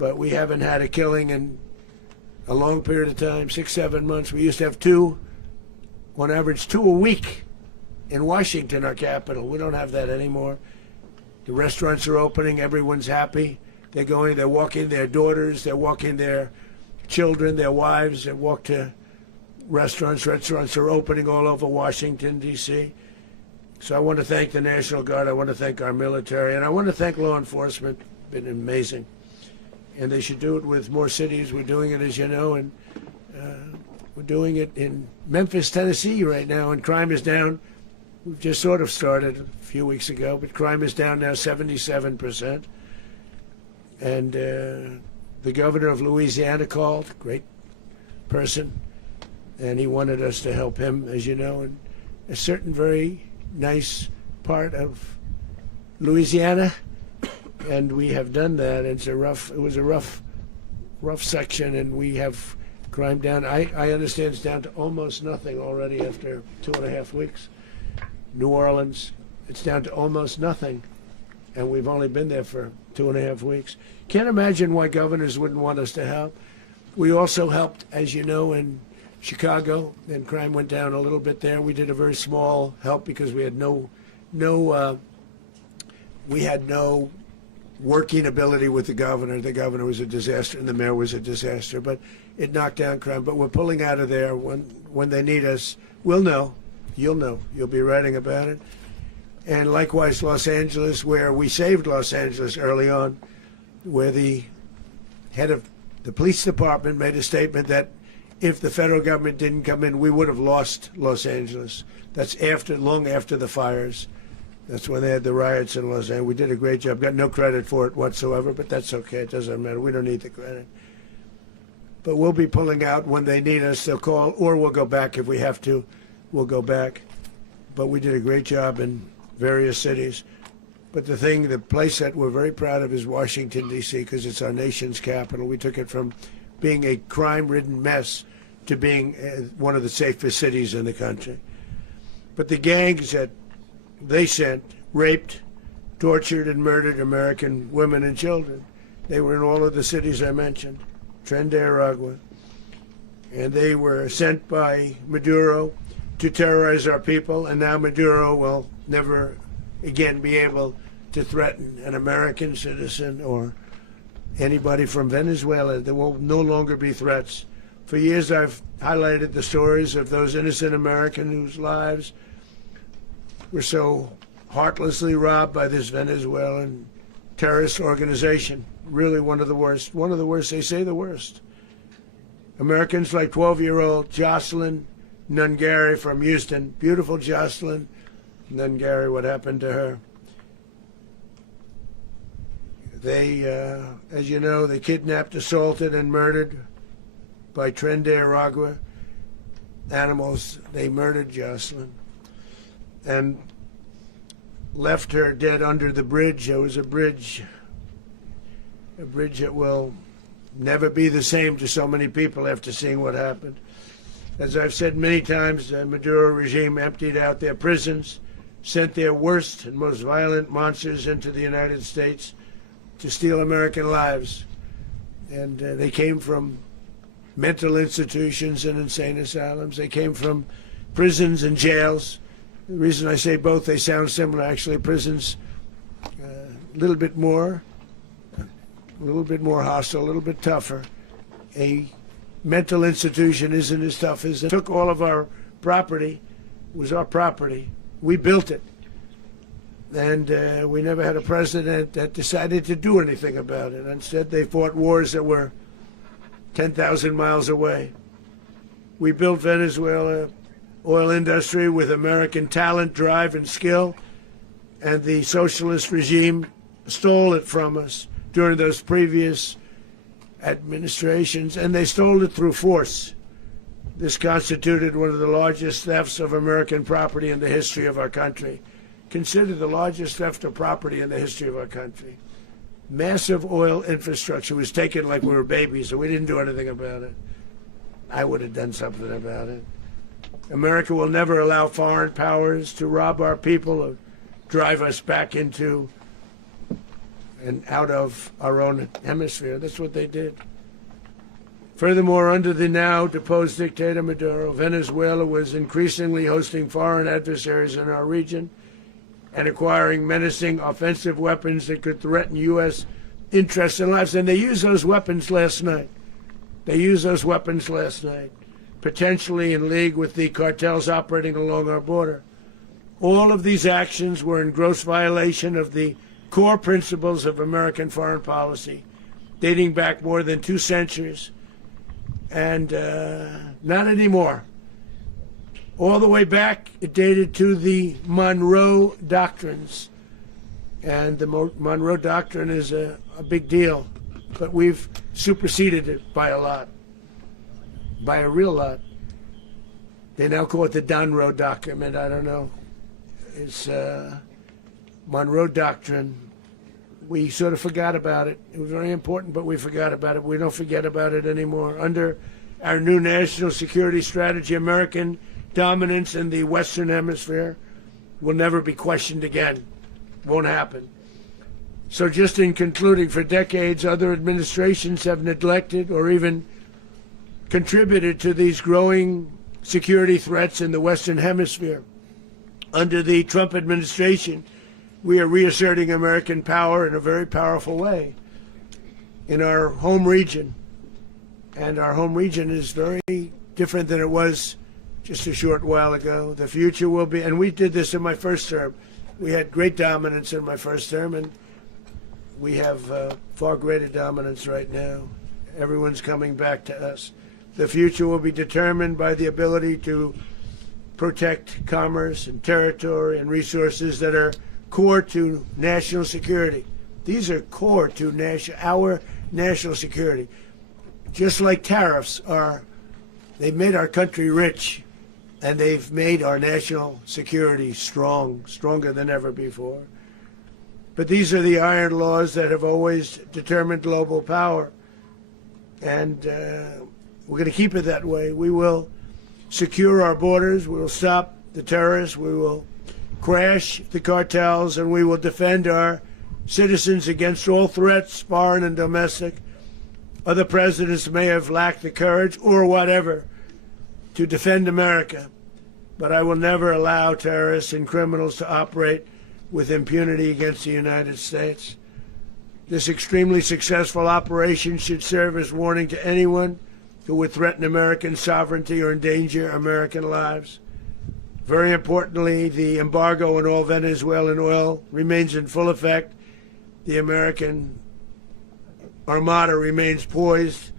but we haven't had a killing in a long period of time, 6-7 months. We used to have two, on average 2 a week in Washington, our capital. We don't have that anymore. The restaurants are opening, everyone's happy. They're walking their daughters, they're walking their children, their wives, they walk to restaurants. Restaurants are opening all over Washington, D.C. So I want to thank the National Guard, I want to thank our military, and I want to thank law enforcement. Been amazing. And they should do it with more cities. We're doing it, as you know, and we're doing it in Memphis, Tennessee right now, and crime is down. We've just sort of started a few weeks ago, but crime is down now 77%. And the governor of Louisiana called, great person, and he wanted us to help him, as you know, in a certain very nice part of Louisiana, and we have done that. It was a rough section, and we have crime down. I understand it's down to almost nothing already after 2.5 weeks. New Orleans, it's down to almost nothing, and we've only been there for 2.5 weeks. Can't imagine why governors wouldn't want us to help. We also helped, as you know, in Chicago, and crime went down a little bit there. We did a very small help because we had no working ability with the governor. The governor was a disaster, and the mayor was a disaster, but it knocked down crime. But we're pulling out of there. When they need us, we'll know. You'll know. You'll be writing about it. And likewise, Los Angeles, where we saved Los Angeles early on, where the head of the police department made a statement that if the federal government didn't come in, we would have lost Los Angeles. That's long after the fires. That's when they had the riots in Los Angeles. We did a great job. Got no credit for it whatsoever, but that's okay. It doesn't matter. We don't need the credit. But we'll be pulling out when they need us. They'll call, or we'll go back if we have to. We'll go back. But we did a great job in various cities. But the place that we're very proud of is Washington, D.C., because it's our nation's capital. We took it from being a crime-ridden mess to being one of the safest cities in the country. But the gangs that they sent raped, tortured, and murdered American women and children. They were in all of the cities I mentioned, Tren de Aragua. And they were sent by Maduro to terrorize our people, and now Maduro will never again be able to threaten an American citizen or anybody from Venezuela. There will no longer be threats. For years I've highlighted the stories of those innocent Americans whose lives were so heartlessly robbed by this Venezuelan terrorist organization. Really one of the worst. One of the worst, they say the worst. Americans like 12-year-old Jocelyn Nungary from Houston. Beautiful Jocelyn Nungary, what happened to her? They, as you know, they kidnapped, assaulted, and murdered by Tren de Aragua animals. They murdered Jocelyn and left her dead under the bridge. There was a bridge that will never be the same to so many people after seeing what happened. As I've said many times, the Maduro regime emptied out their prisons, sent their worst and most violent monsters into the United States to steal American lives. And they came from mental institutions and insane asylums. They came from prisons and jails. The reason I say both, they sound similar. Actually, prisons, a little bit more hostile, a little bit tougher. A mental institution isn't as tough as it. Took all of our property. It was our property. We built it. And we never had a president that decided to do anything about it. Instead, they fought wars that were 10,000 miles away. We built Venezuela oil industry with American talent, drive, and skill, and the socialist regime stole it from us during those previous administrations, and they stole it through force. This constituted one of the largest thefts of American property in the history of our country. Considered the largest theft of property in the history of our country. Massive oil infrastructure was taken like we were babies, and we didn't do anything about it. I would have done something about it. America will never allow foreign powers to rob our people or drive us back into and out of our own hemisphere. That's what they did. Furthermore, under the now deposed dictator Maduro, Venezuela was increasingly hosting foreign adversaries in our region and acquiring menacing offensive weapons that could threaten U.S. interests and lives. And they used those weapons last night. Potentially in league with the cartels operating along our border. All of these actions were in gross violation of the core principles of American foreign policy, dating back more than 2 centuries. And not anymore. All the way back, it dated to the Monroe Doctrines. And the Monroe Doctrine is a big deal. But we've superseded it by a lot. By a real lot. They now call it the Donroe Document. I don't know. It's Monroe Doctrine. We sort of forgot about it. It was very important, but we forgot about it. We don't forget about it anymore. Under our new national security strategy, American dominance in the Western Hemisphere will never be questioned again. Won't happen. So just in concluding, for decades, other administrations have neglected or even contributed to these growing security threats in the Western Hemisphere. Under the Trump administration, we are reasserting American power in a very powerful way in our home region. And our home region is very different than it was just a short while ago. The future will be, and we did this in my first term. We had great dominance in my first term, and we have far greater dominance right now. Everyone's coming back to us. The future will be determined by the ability to protect commerce and territory and resources that are core to national security. These are core to our national security. Just like tariffs are, they've made our country rich, and they've made our national security stronger than ever before. But these are the iron laws that have always determined global power. And we're going to keep it that way. We will secure our borders. We will stop the terrorists. We will crash the cartels, and we will defend our citizens against all threats, foreign and domestic. Other presidents may have lacked the courage or whatever to defend America, but I will never allow terrorists and criminals to operate with impunity against the United States. This extremely successful operation should serve as warning to anyone who would threaten American sovereignty or endanger American lives. Very importantly, the embargo on all Venezuelan oil remains in full effect. The American Armada remains poised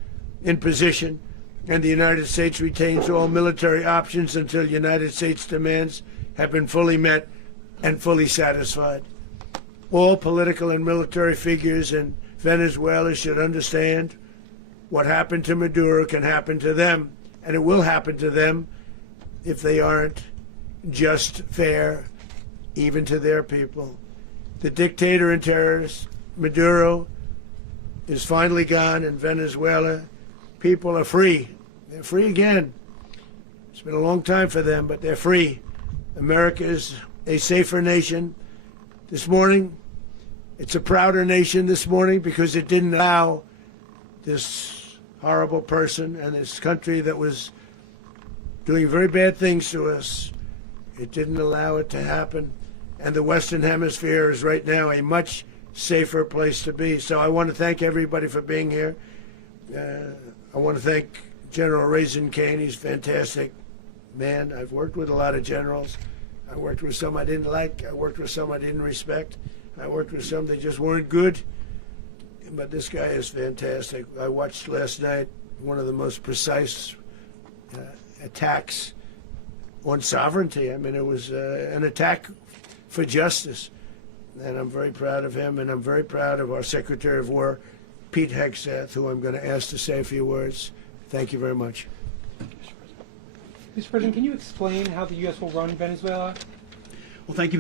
in position, and the United States retains all military options until United States demands have been fully met and fully satisfied. All political and military figures in Venezuela should understand what happened to Maduro can happen to them, and it will happen to them if they aren't just fair, even to their people. The dictator and terrorist, Maduro, is finally gone in Venezuela. People are free. They're free again. It's been a long time for them, but they're free. America is a safer nation this morning. It's a prouder nation this morning because it didn't allow this horrible person and this country that was doing very bad things to us. It didn't allow it to happen. And the Western Hemisphere is right now a much safer place to be. So I want to thank everybody for being here. I want to thank General Raisin Kane. He's a fantastic man. I've worked with a lot of generals. I worked with some I didn't like. I worked with some I didn't respect. I worked with some that just weren't good. But this guy is fantastic. I watched last night one of the most precise attacks on sovereignty. I mean, it was an attack for justice. And I'm very proud of him, and I'm very proud of our Secretary of War, Pete Hegseth, who I'm going to ask to say a few words. Thank you very much. Mr. President, can you explain how the U.S. will run Venezuela? Well, thank you.